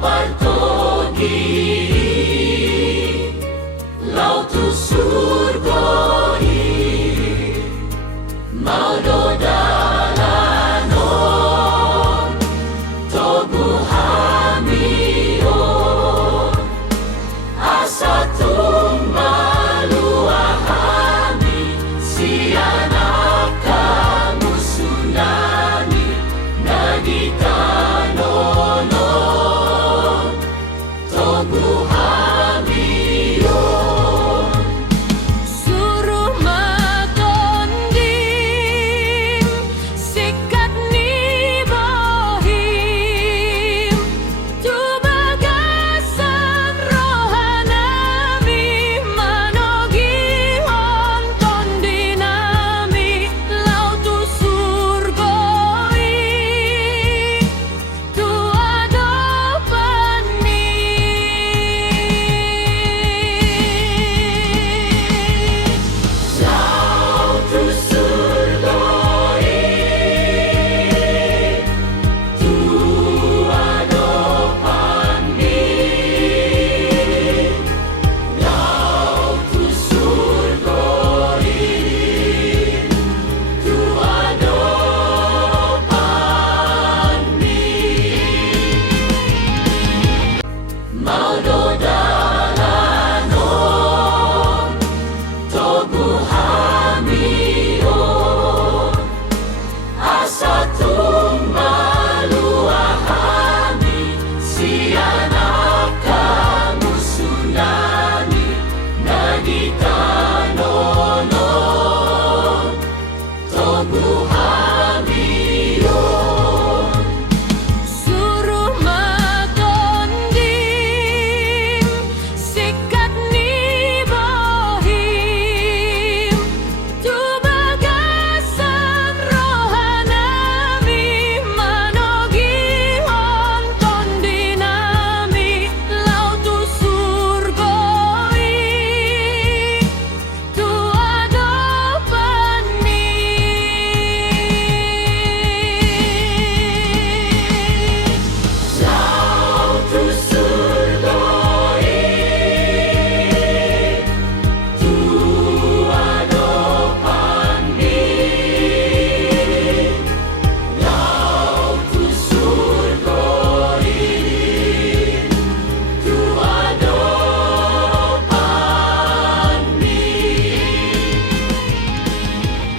partogi lautus surgoi maudo dalanon togu hamion asa tumbaluahami sianak kamu sunani nagitanonon togu hamion suruh matonding sikat ni bohim tu bagasan rohanami manogi honton dinami lautu surgoi tu adopani lautus surgoi tu adopani lautus surgoi tu adopani maudo dalanon togu hamion asa tumbaluahami sianak kamu sunani nagitanonon togu hamion suruh matonding sikat ni bohim tu bagasan rohanami manogi honton dinami lautu surgoi tu adopani lautus surgoi tu adopani lautus surgoi tu adopani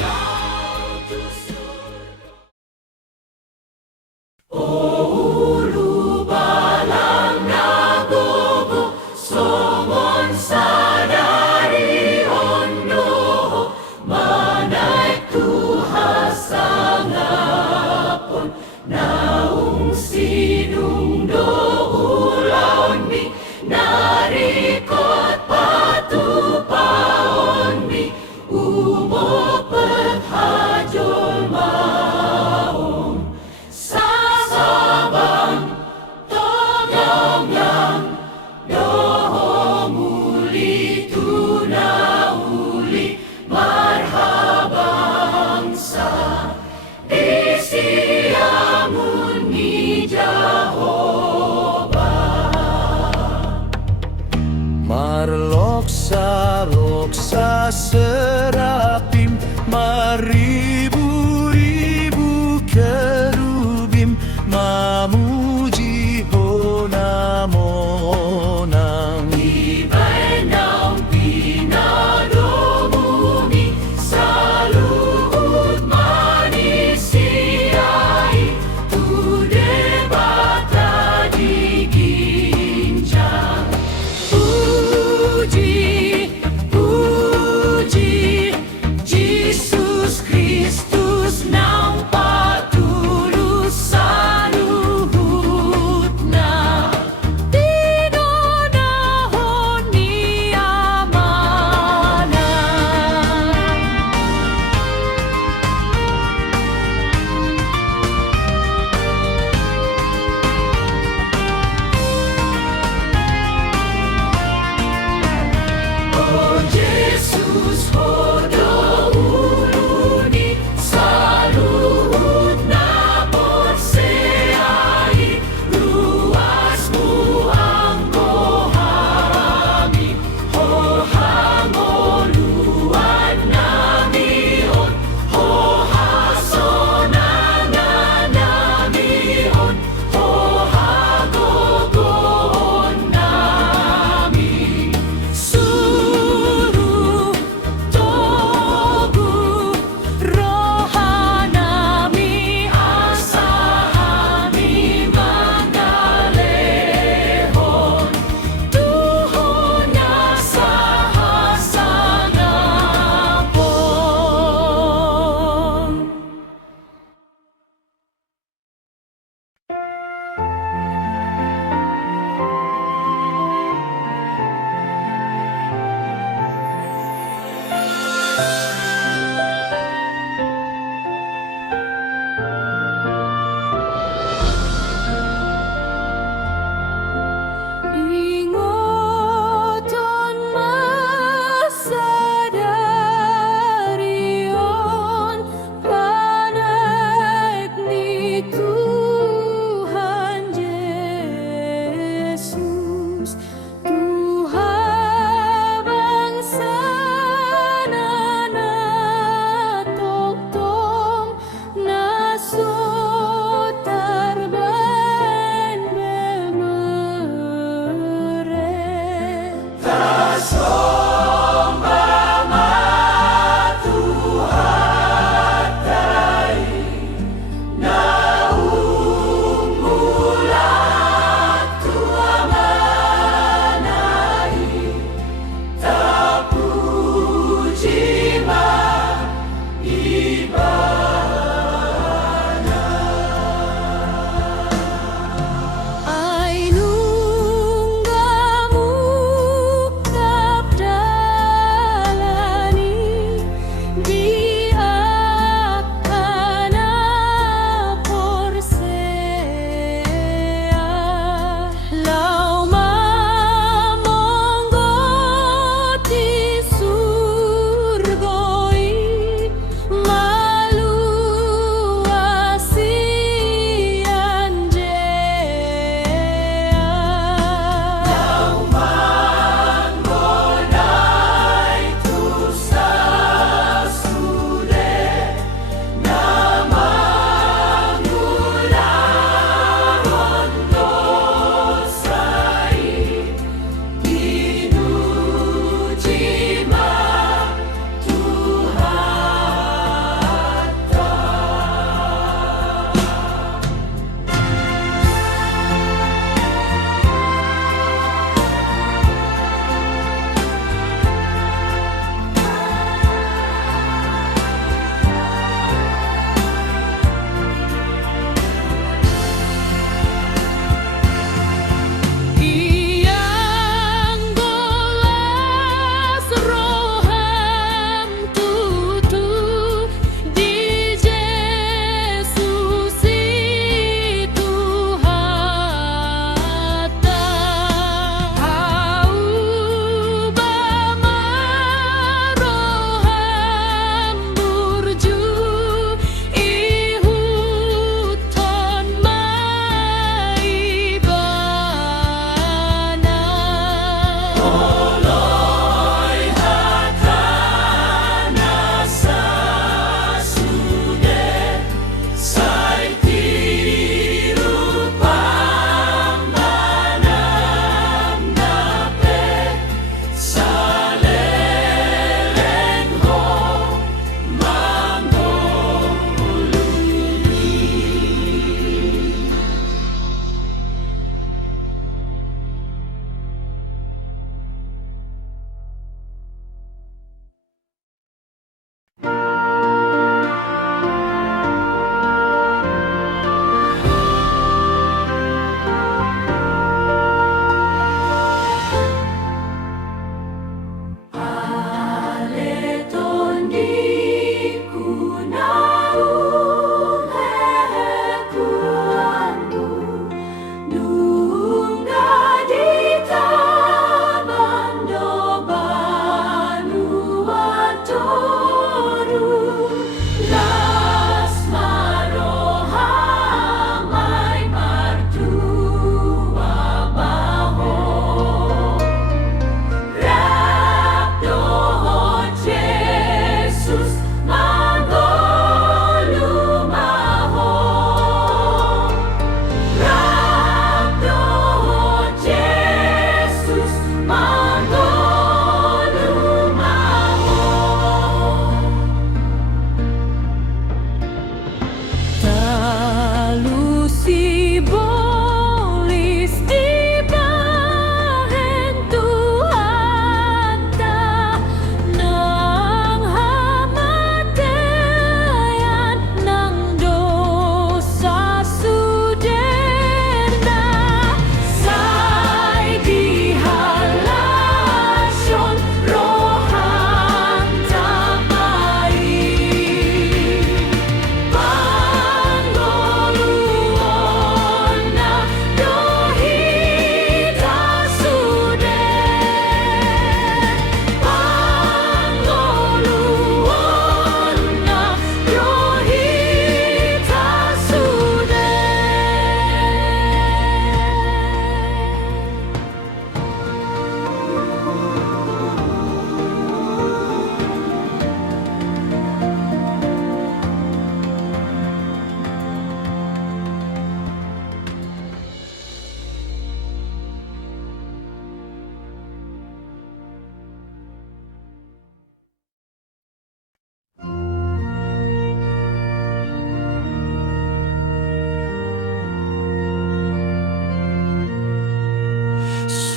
lautus ulu balang nagogo somon sadari ondo manaik tuhasangapon naung sidung do ulaon mi narikot patupaon mi umopet hajol maong sasabang togyong yang doho muli tunauli marhabang sa disiamun ni Jehovah Marloksa-loksa serapim maribu-ribu kerubim mamuji honamonang Iba'y naong pinadomumi sa luhod manisiyay tude bata diginjang puji, puji, Jesus Christus. Yesus Tuhan bangsa nana tong naso tarban memere Ay nunggamu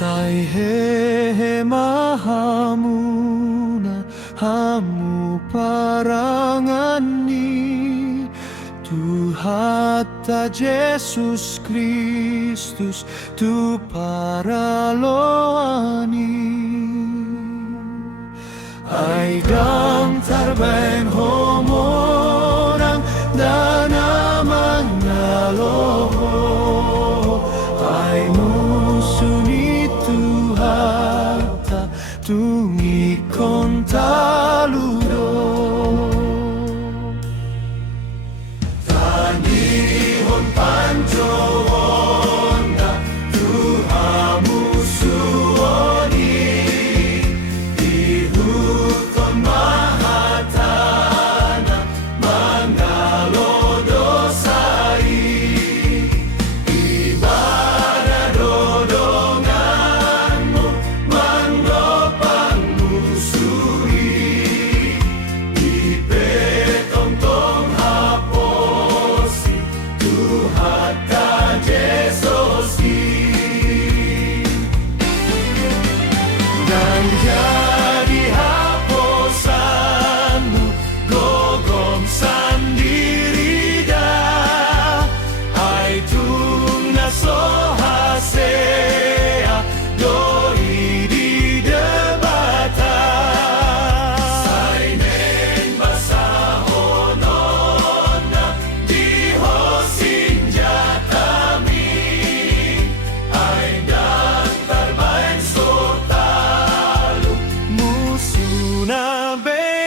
Say hemaham hamu parangani Tuhan ta Jesus Kristus tu paraloani Ay dang tarbain homorang dana mangaloho Ay musuni Tuhan ta tungikon taludo Tanihon pancowona Tuhamu suoni Ihuton mahatana Mangalo dosai Ibadah dodonganmu Manggopang musui Ipetong-tong haposi Tuhan ka Jesusi Dan jadi haposanmu Gogom sandiri dah Ay tungna sohasea Doi di debata Sainen basahonona Di hosinjatami Ay dantar main sotalu Musuna be